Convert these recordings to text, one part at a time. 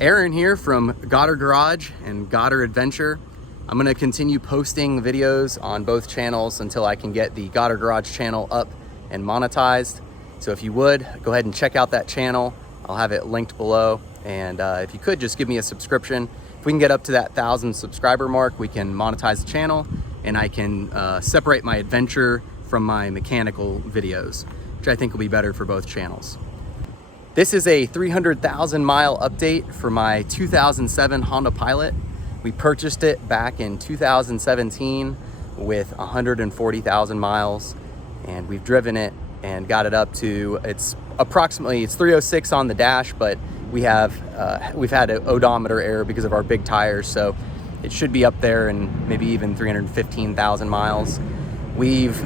Aaron here from Goddard Garage and Goddard Adventure. I'm gonna continue posting videos on both channels until I can get the Goddard Garage channel up and monetized. So if you would, go ahead and check out that channel. I'll have it linked below. And if you could, just give me a subscription. If we can get up to that 1,000 subscriber mark, we can monetize the channel and I can separate my adventure from my mechanical videos, which I think will be better for both channels. This is a 300,000 mile update for my 2007 Honda Pilot. We purchased it back in 2017 with 140,000 miles, and we've driven it and got it up to, it's 306 on the dash, but we've had an odometer error because of our big tires, so it should be up there and maybe even 315,000 miles. We've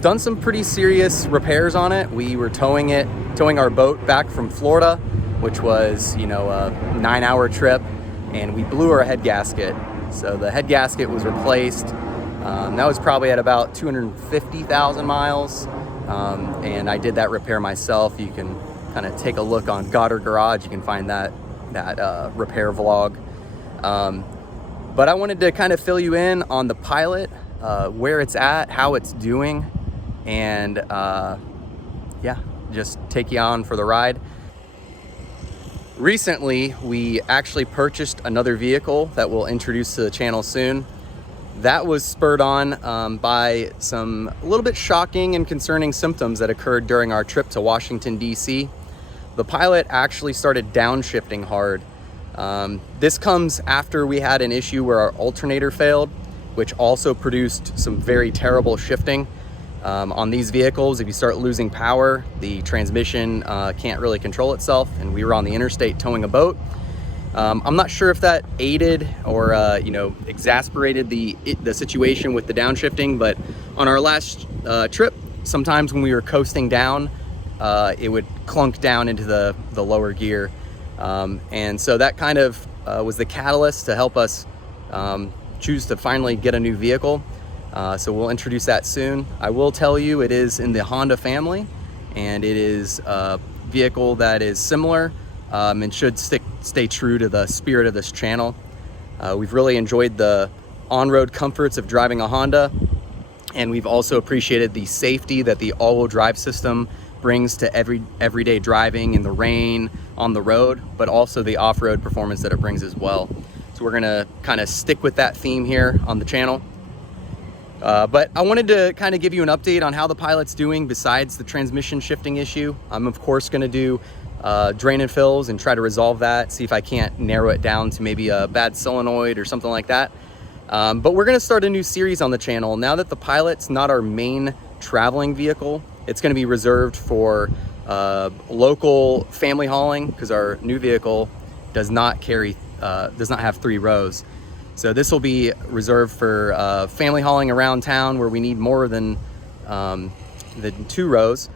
done some pretty serious repairs on it. We were towing our boat back from Florida, which was, a 9-hour trip, and we blew our head gasket. So the head gasket was replaced. That was probably at about 250,000 miles. And I did that repair myself. You can kind of take a look on Goddard Garage. You can find that repair vlog. But I wanted to kind of fill you in on the Pilot, where it's at, how it's doing, and just take you on for the ride. Recently, we actually purchased another vehicle that we'll introduce to the channel soon. That was spurred on by some a little bit shocking and concerning symptoms that occurred during our trip to Washington, D.C. The Pilot actually started downshifting hard. This comes after we had an issue where our alternator failed, which also produced some very terrible shifting. On these vehicles, if you start losing power, the transmission can't really control itself, and we were on the interstate towing a boat. I'm not sure if that aided or exasperated the situation with the downshifting, but on our last trip, sometimes when we were coasting down, it would clunk down into the lower gear, and so that kind of was the catalyst to help us choose to finally get a new vehicle. So we'll introduce that soon. I will tell you it is in the Honda family, and it is a vehicle that is similar and should stay true to the spirit of this channel. We've really enjoyed the on-road comforts of driving a Honda, and we've also appreciated the safety that the all-wheel drive system brings to everyday driving in the rain, on the road, but also the off-road performance that it brings as well. So we're gonna kind of stick with that theme here on the channel. But I wanted to kind of give you an update on how the Pilot's doing besides the transmission shifting issue. I'm of course going to do drain and fills and try to resolve that, see if I can't narrow it down to maybe a bad solenoid or something like that. But we're going to start a new series on the channel. Now that the Pilot's not our main traveling vehicle, it's going to be reserved for local family hauling, because our new vehicle does not have 3 rows. So this will be reserved for family hauling around town where we need more than 2 rows.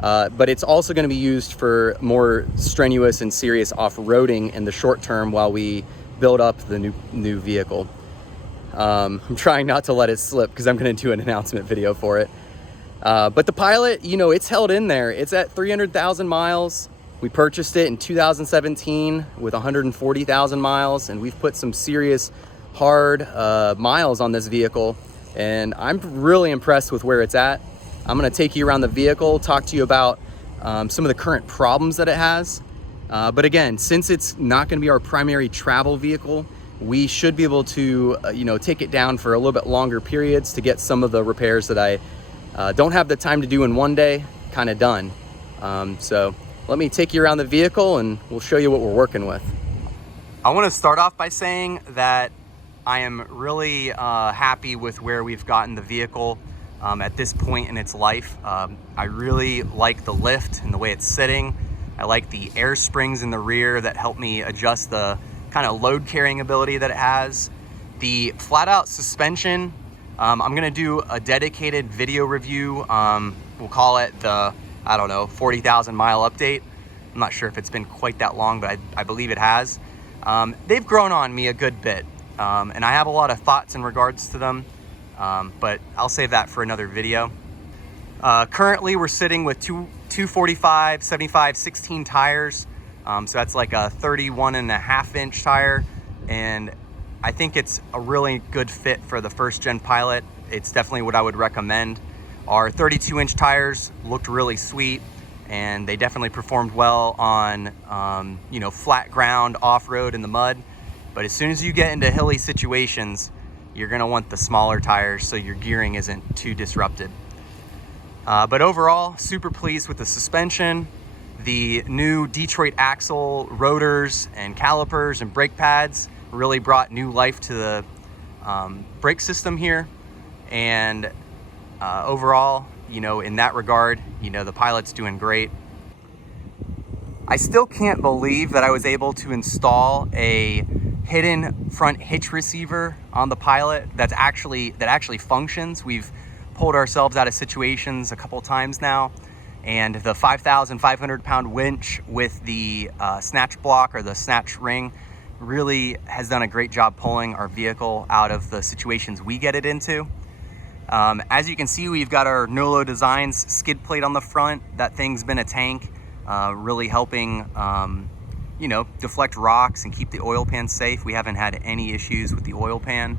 But it's also going to be used for more strenuous and serious off-roading in the short term while we build up the new vehicle. I'm trying not to let it slip because I'm going to do an announcement video for it. But the Pilot, it's held in there. It's at 300,000 miles. We purchased it in 2017 with 140,000 miles, and we've put some serious hard miles on this vehicle, and I'm really impressed with where it's at. I'm going to take you around the vehicle, talk to you about some of the current problems that it has. But again, since it's not going to be our primary travel vehicle, we should be able to take it down for a little bit longer periods to get some of the repairs that I don't have the time to do in one day kind of done. So let me take you around the vehicle and we'll show you what we're working with. I want to start off by saying that I am really happy with where we've gotten the vehicle at this point in its life. I really like the lift and the way it's sitting. I like the air springs in the rear that help me adjust the kind of load carrying ability that it has. The flat out suspension, I'm gonna do a dedicated video review. We'll call it the, 40,000 mile update. I'm not sure if it's been quite that long, but I believe it has. They've grown on me a good bit. And I have a lot of thoughts in regards to them, but I'll save that for another video. Currently, we're sitting with two 245, 75, 16 tires. So that's like a 31.5-inch tire, and I think it's a really good fit for the first gen Pilot. It's definitely what I would recommend. Our 32-inch tires looked really sweet, and they definitely performed well on you know, flat ground, off-road in the mud. But as soon as you get into hilly situations, you're gonna want the smaller tires so your gearing isn't too disrupted. But overall, super pleased with the suspension. The new Detroit axle rotors and calipers and brake pads really brought new life to the brake system here. And overall, you know, in that regard, you know, the Pilot's doing great. I still can't believe that I was able to install a hidden front hitch receiver on the Pilot that actually functions. We've pulled ourselves out of situations a couple times now, and the 5,500 pound winch with the snatch block or the snatch ring really has done a great job pulling our vehicle out of the situations we get it into. As you can see, we've got our Nolo Designs skid plate on the front. That thing's been a tank, really helping you know, deflect rocks and keep the oil pan safe. We haven't had any issues with the oil pan.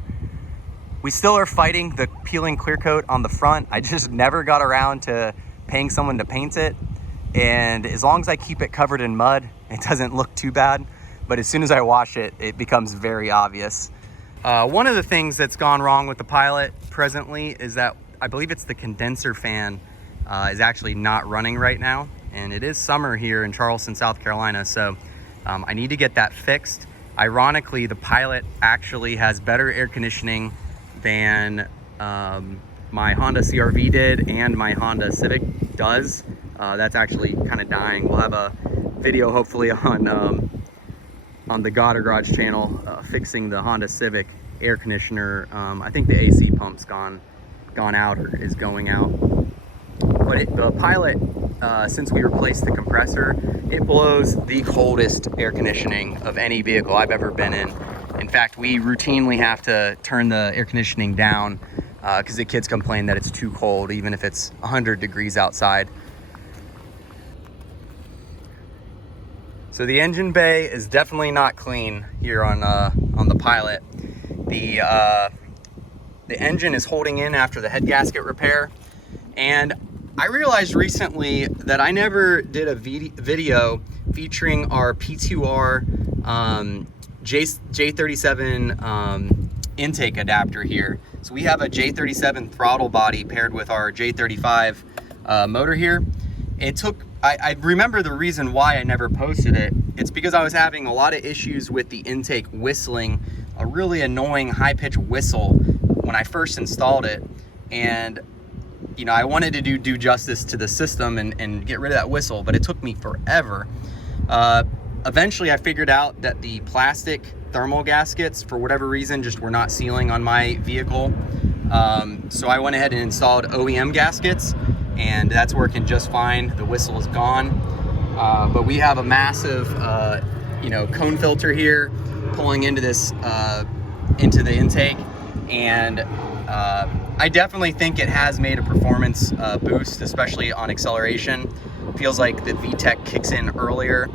We still are fighting the peeling clear coat on the front. I just never got around to paying someone to paint it. And as long as I keep it covered in mud, it doesn't look too bad. But as soon as I wash it, it becomes very obvious. One of the things that's gone wrong with the Pilot presently is that I believe it's the condenser fan is actually not running right now. And it is summer here in Charleston, South Carolina. So I need to get that fixed. Ironically, the Pilot actually has better air conditioning than my Honda CR-V did and my Honda Civic does. That's actually kind of dying. We'll have a video hopefully on the Goddard Garage channel fixing the Honda Civic air conditioner. I think the AC pump's gone out or is going out. But the Pilot, since we replaced the compressor, it blows the coldest air conditioning of any vehicle I've ever been in. In fact, we routinely have to turn the air conditioning down because the kids complain that it's too cold, even if it's 100 degrees outside. So the engine bay is definitely not clean here on the Pilot. The engine is holding in after the head gasket repair, and I realized recently that I never did a video featuring our P2R J37 intake adapter here. So we have a J37 throttle body paired with our J35 motor here. I remember the reason why I never posted it. It's because I was having a lot of issues with the intake whistling, a really annoying high-pitched whistle when I first installed it. And you know, I wanted to do justice to the system and get rid of that whistle, but it took me forever. Eventually I figured out that the plastic thermal gaskets, for whatever reason, just were not sealing on my vehicle. So I went ahead and installed OEM gaskets, and that's working just fine. The whistle is gone. But we have a massive, you know, cone filter here pulling into this, into the intake. And I definitely think it has made a performance boost, especially on acceleration. Feels like the VTEC kicks in earlier.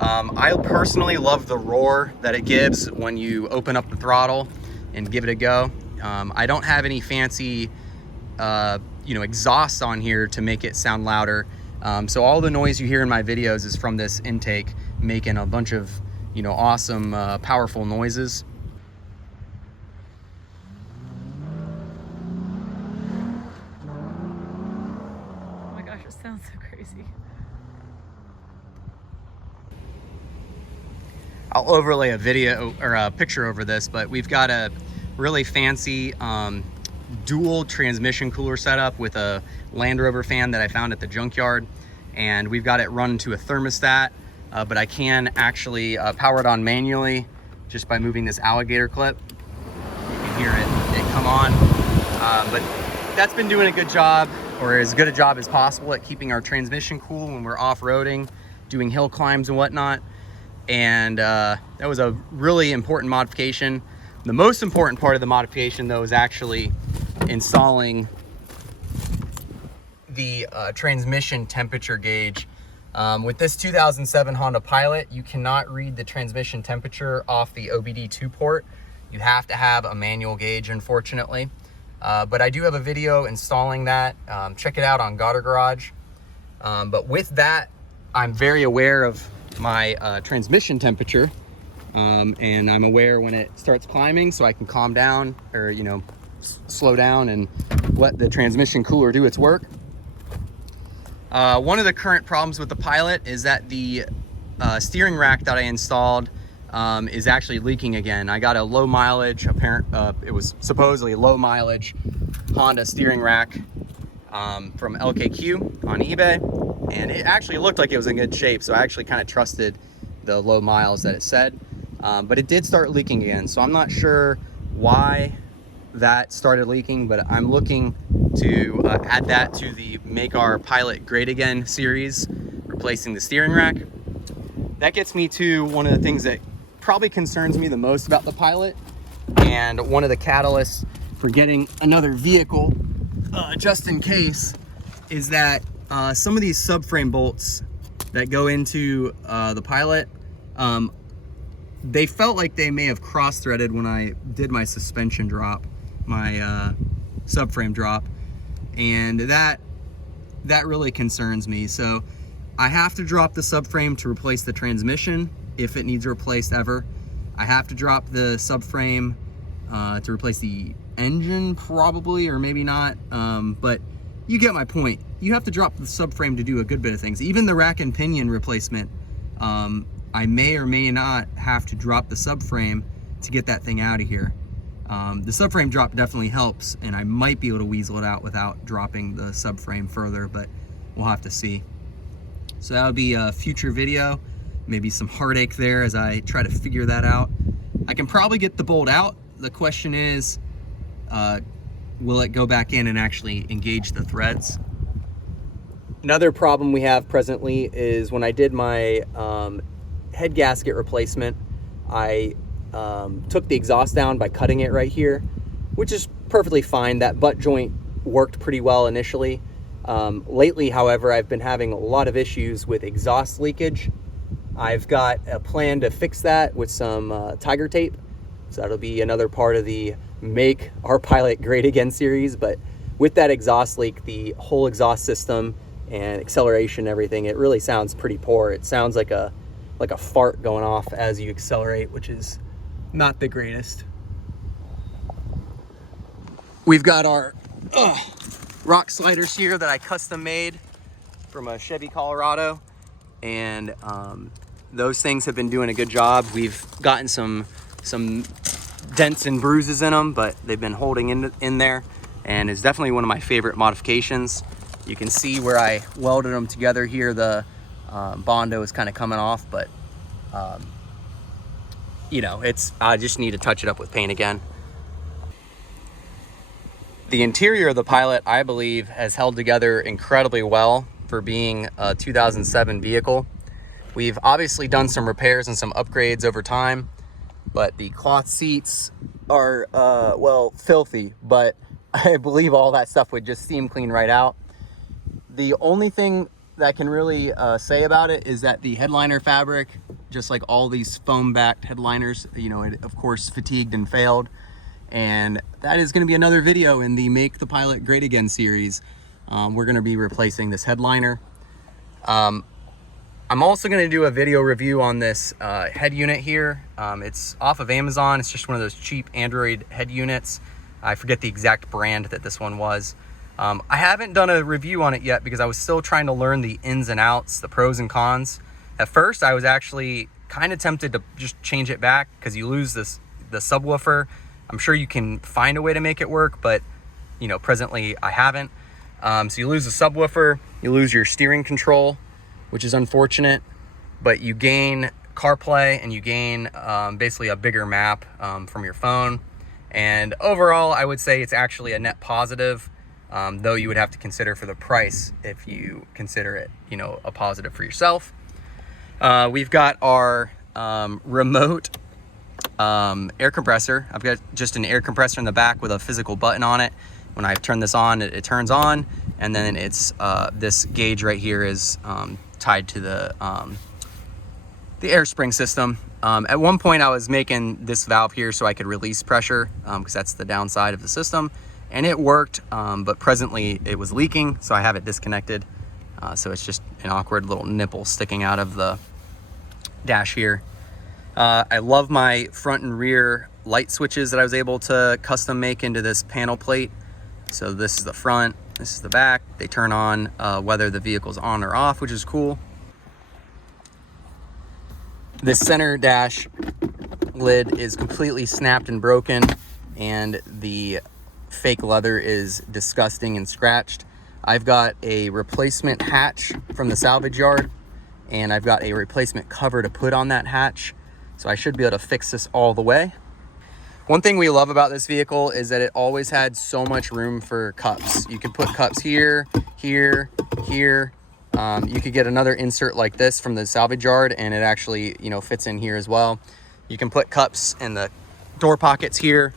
I personally love the roar that it gives when you open up the throttle and give it a go. I don't have any fancy, you know, exhaust on here to make it sound louder. So all the noise you hear in my videos is from this intake making a bunch of, you know, awesome, powerful noises. Sounds so crazy. I'll overlay a video or a picture over this, but we've got a really fancy dual transmission cooler setup with a Land Rover fan that I found at the junkyard, and we've got it run to a thermostat, but I can actually power it on manually just by moving this alligator clip. You can hear it come on, but that's been doing a good job, or as good a job as possible, at keeping our transmission cool when we're off-roading, doing hill climbs and whatnot. And that was a really important modification. The most important part of the modification, though, is actually installing the transmission temperature gauge With this 2007 Honda Pilot, you cannot read the transmission temperature off the OBD2 port. You have to have a manual gauge, unfortunately. But I do have a video installing that. Check it out on Goddard Garage. But with that, I'm very aware of my transmission temperature. And I'm aware when it starts climbing, so I can calm down or, you know, slow down and let the transmission cooler do its work. One of the current problems with the Pilot is that the steering rack that I installed is actually leaking again. I got a low mileage, it was supposedly low mileage Honda steering rack from LKQ on eBay, and it actually looked like it was in good shape, so I actually kind of trusted the low miles that it said. But it did start leaking again, so I'm not sure why that started leaking, but I'm looking to add that to the Make Our Pilot Great Again series, replacing the steering rack. That gets me to one of the things that probably concerns me the most about the Pilot, and one of the catalysts for getting another vehicle, just in case, is that some of these subframe bolts that go into the Pilot, they felt like they may have cross-threaded when I did my suspension drop, my subframe drop, and that really concerns me. So I have to drop the subframe to replace the transmission if it needs replaced ever. I have to drop the subframe to replace the engine probably, or maybe not, but you get my point. You have to drop the subframe to do a good bit of things. Even the rack and pinion replacement, I may or may not have to drop the subframe to get that thing out of here. The subframe drop definitely helps, and I might be able to weasel it out without dropping the subframe further, but we'll have to see. So that'll be a future video, maybe some heartache there as I try to figure that out. I can probably get the bolt out. The question is, will it go back in and actually engage the threads? Another problem we have presently is when I did my head gasket replacement, I took the exhaust down by cutting it right here, which is perfectly fine. That butt joint worked pretty well initially. Lately, however, I've been having a lot of issues with exhaust leakage. I've got a plan to fix that with some Tiger tape. So that'll be another part of the Make Our Pilot Great Again series. But with that exhaust leak, the whole exhaust system and acceleration, everything, it really sounds pretty poor. It sounds like a fart going off as you accelerate, which is not the greatest. We've got our rock sliders here that I custom made from a Chevy Colorado, and those things have been doing a good job. We've gotten some dents and bruises in them, but they've been holding in there, and it's definitely one of my favorite modifications. You can see where I welded them together here. The Bondo is kind of coming off, but you know, I just need to touch it up with paint again. The interior of the Pilot, I believe, has held together incredibly well for being a 2007 vehicle. We've obviously done some repairs and some upgrades over time, but the cloth seats are, well, filthy, but I believe all that stuff would just steam clean right out. The only thing that I can really say about it is that the headliner fabric, just like all these foam-backed headliners, you know, it of course fatigued and failed. And that is going to be another video in the Make the Pilot Great Again series. We're going to be replacing this headliner. I'm also going to do a video review on this head unit here. It's off of Amazon. It's just one of those cheap Android head units. I forget the exact brand that this one was. I haven't done a review on it yet because I was still trying to learn the ins and outs, the pros and cons. At first, I was actually kind of tempted to just change it back because you lose the subwoofer. I'm sure you can find a way to make it work, but you know, presently I haven't. So you lose the subwoofer, you lose your steering control, which is unfortunate, but you gain CarPlay and you gain basically a bigger map from your phone. And overall, I would say it's actually a net positive, though you would have to consider for the price if you consider it, you know, a positive for yourself. We've got our remote air compressor. I've got just an air compressor in the back with a physical button on it. When I turn this on, it turns on, and then it's this gauge right here is tied to the air spring system. At one point I was making this valve here so I could release pressure, because that's the downside of the system, and it worked, but presently it was leaking, so I have it disconnected. So it's just an awkward little nipple sticking out of the dash here. I love my front and rear light switches that I was able to custom make into this panel plate. So this is the front, this is the back. They turn on whether the vehicle's on or off, which is cool. This center dash lid is completely snapped and broken, and the fake leather is disgusting and scratched. I've got a replacement hatch from the salvage yard, and I've got a replacement cover to put on that hatch. So I should be able to fix this all the way. One thing we love about this vehicle is that it always had so much room for cups. You can put cups here, here, here. You could get another insert like this from the salvage yard, and it actually, you know, fits in here as well. You can put cups in the door pockets here.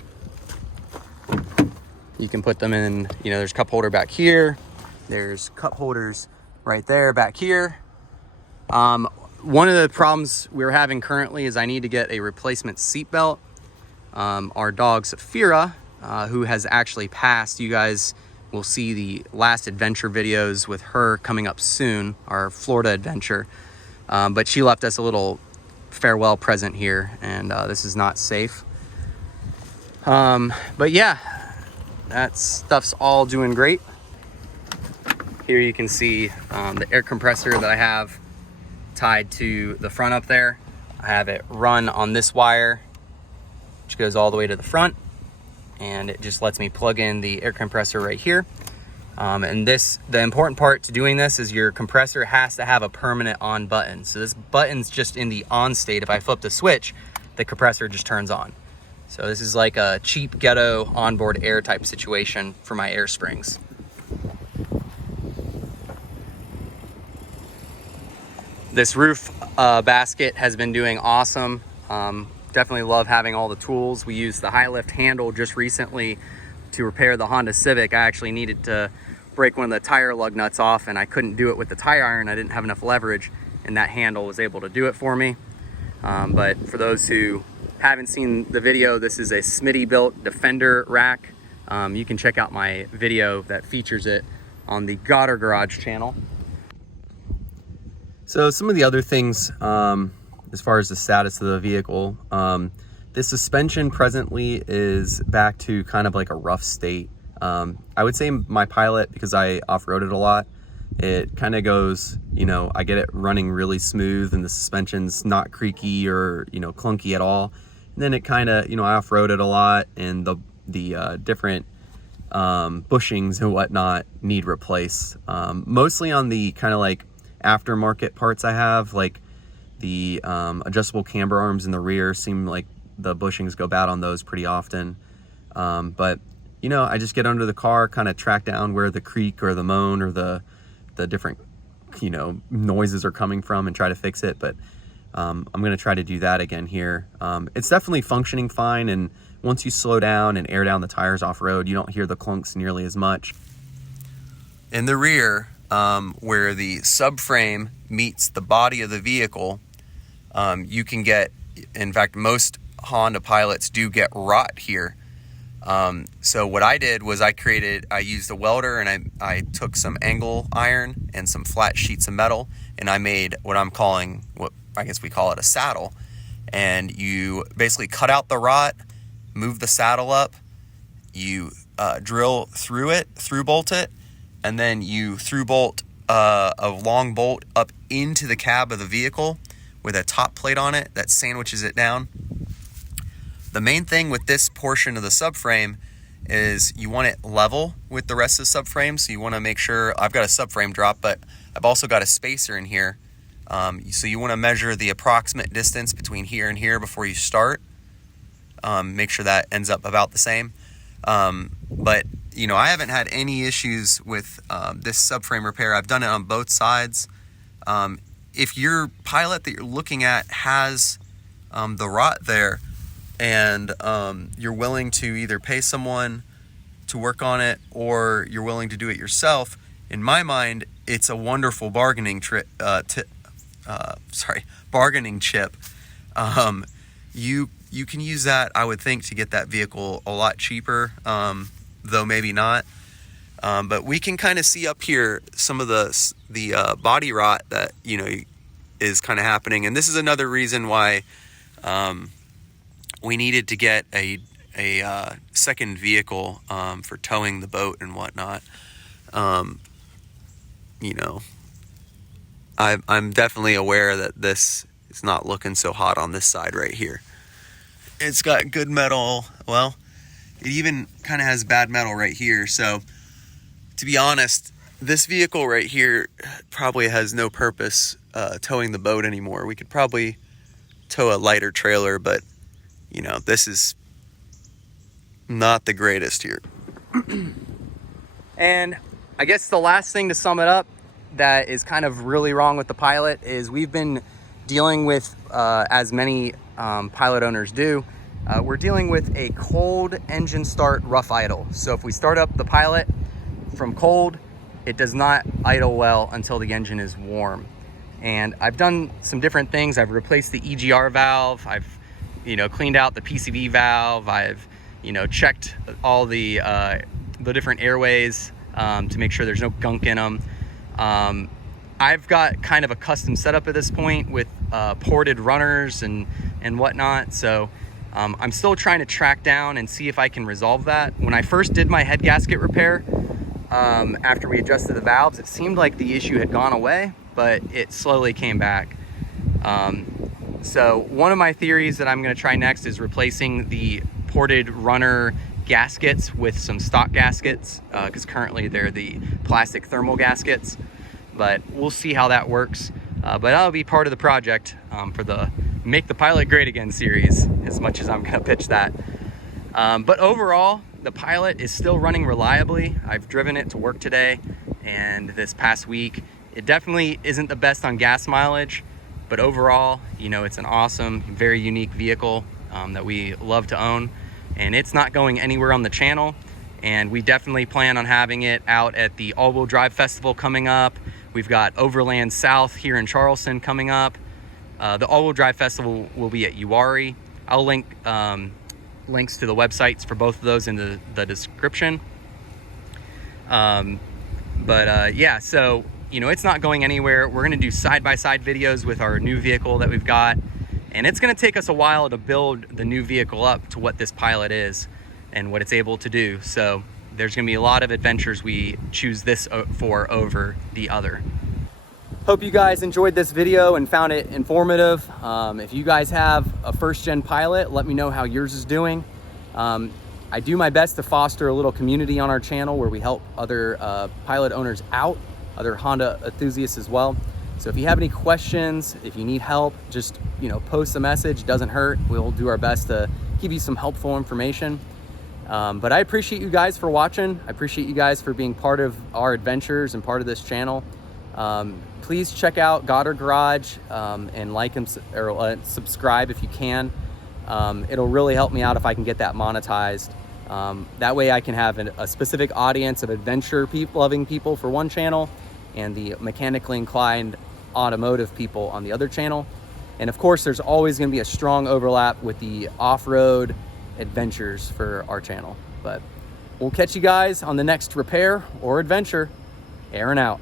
You can put them in, you know, there's cup holder back here. There's cup holders right there back here. One of the problems we're having currently is I need to get a replacement seat belt. Our dog Saphira, who has actually passed, you guys will see the last adventure videos with her coming up soon, our Florida adventure. But she left us a little farewell present here, and this is not safe. But yeah, that stuff's all doing great. Here you can see the air compressor that I have tied to the front up there. I have it run on this wire, which goes all the way to the front, and it just lets me plug in the air compressor right here. And the important part to doing this is your compressor has to have a permanent on button. So this button's just in the on state. If I flip the switch, the compressor just turns on. So this is like a cheap ghetto onboard air type situation for my air springs. This roof basket has been doing awesome. Definitely love having all the tools. We used the high lift handle just recently to repair the Honda Civic. I actually needed to break one of the tire lug nuts off, and I couldn't do it with the tire iron. I didn't have enough leverage, and that handle was able to do it for me. But for those who haven't seen the video, this is a Smitty built Defender rack. You can check out my video that features it on the Goddard Garage channel. So some of the other things, as far as the status of the vehicle, the suspension presently is back to kind of like a rough state. I would say my Pilot, because I off-roaded a lot, it kind of goes, you know, I get it running really smooth and the suspension's not creaky or, you know, clunky at all. And then it kind of, you know, I off-roaded a lot, and the different bushings and whatnot need replaced. Mostly on the kind of like aftermarket parts I have, like the adjustable camber arms in the rear seem like the bushings go bad on those pretty often. But you know, I just get under the car, kind of track down where the creak or the moan or the different, you know, noises are coming from and try to fix it. But I'm gonna try to do that again here. It's definitely functioning fine, and once you slow down and air down the tires off-road, you don't hear the clunks nearly as much. In the rear, where the subframe meets the body of the vehicle, you can get, in fact, most Honda Pilots do get rot here. So what I did was I used a welder, and I took some angle iron and some flat sheets of metal, and I made what I'm calling, what I guess we call it, a saddle. And you basically cut out the rot, move the saddle up, you drill through it, through bolt it, and then you through bolt a long bolt up into the cab of the vehicle with a top plate on it that sandwiches it down. The main thing with this portion of the subframe is you want it level with the rest of the subframe. So you want to make sure, I've got a subframe drop, but I've also got a spacer in here. So you want to measure the approximate distance between here and here before you start. Make sure that ends up about the same. But you know, I haven't had any issues with this subframe repair. I've done it on both sides. If your Pilot that you're looking at has the rot there, and you're willing to either pay someone to work on it or you're willing to do it yourself, in my mind, it's a wonderful bargaining bargaining chip. You can use that, I would think, to get that vehicle a lot cheaper, though maybe not. But we can kind of see up here some of the body rot that, you know, is kind of happening. And this is another reason why we needed to get a second vehicle for towing the boat and whatnot. You know, I'm definitely aware that this is not looking so hot on this side right here. It's got good metal. Well, it even kind of has bad metal right here. So to be honest, this vehicle right here probably has no purpose towing the boat anymore. We could probably tow a lighter trailer, but you know, this is not the greatest here. And I guess the last thing to sum it up that is kind of really wrong with the Pilot is we've been dealing with, as many Pilot owners do, we're dealing with a cold engine start rough idle. So if we start up the Pilot from cold, it does not idle well until the engine is warm. And I've done some different things. I've replaced the EGR valve. I've, you know, cleaned out the PCV valve. I've, you know, checked all the different airways to make sure there's no gunk in them. I've got kind of a custom setup at this point with ported runners and whatnot. So I'm still trying to track down and see if I can resolve that. When I first did my head gasket repair, after we adjusted the valves, it seemed like the issue had gone away, but it slowly came back. So one of my theories that I'm going to try next is replacing the ported runner gaskets with some stock gaskets, because currently they're the plastic thermal gaskets, but we'll see how that works. But that'll be part of the project for the Make the Pilot Great Again series, as much as I'm going to pitch that. But overall, the Pilot is still running reliably. I've driven it to work today and this past week. It definitely isn't the best on gas mileage, but overall, you know, it's an awesome, very unique vehicle that we love to own. And it's not going anywhere on the channel. And we definitely plan on having it out at the All-Wheel Drive Festival coming up. We've got Overland South here in Charleston coming up. The All-Wheel Drive Festival will be at Uwharrie. I'll link links to the websites for both of those in the description. Yeah, so, you know, it's not going anywhere. We're gonna do side-by-side videos with our new vehicle that we've got. And it's gonna take us a while to build the new vehicle up to what this Pilot is and what it's able to do. So there's gonna be a lot of adventures we choose this for over the other. Hope you guys enjoyed this video and found it informative. If you guys have a first-gen Pilot, let me know how yours is doing. I do my best to foster a little community on our channel where we help other Pilot owners out, other Honda enthusiasts as well. So if you have any questions, if you need help, just, you know, post a message. Doesn't hurt. We'll do our best to give you some helpful information. But I appreciate you guys for watching. I appreciate you guys for being part of our adventures and part of this channel. Please check out Goddard Garage and like and subscribe if you can. It'll really help me out if I can get that monetized. That way I can have a specific audience of adventure loving people for one channel and the mechanically inclined automotive people on the other channel. And of course, there's always going to be a strong overlap with the off-road adventures for our channel. But we'll catch you guys on the next repair or adventure. Aaron out.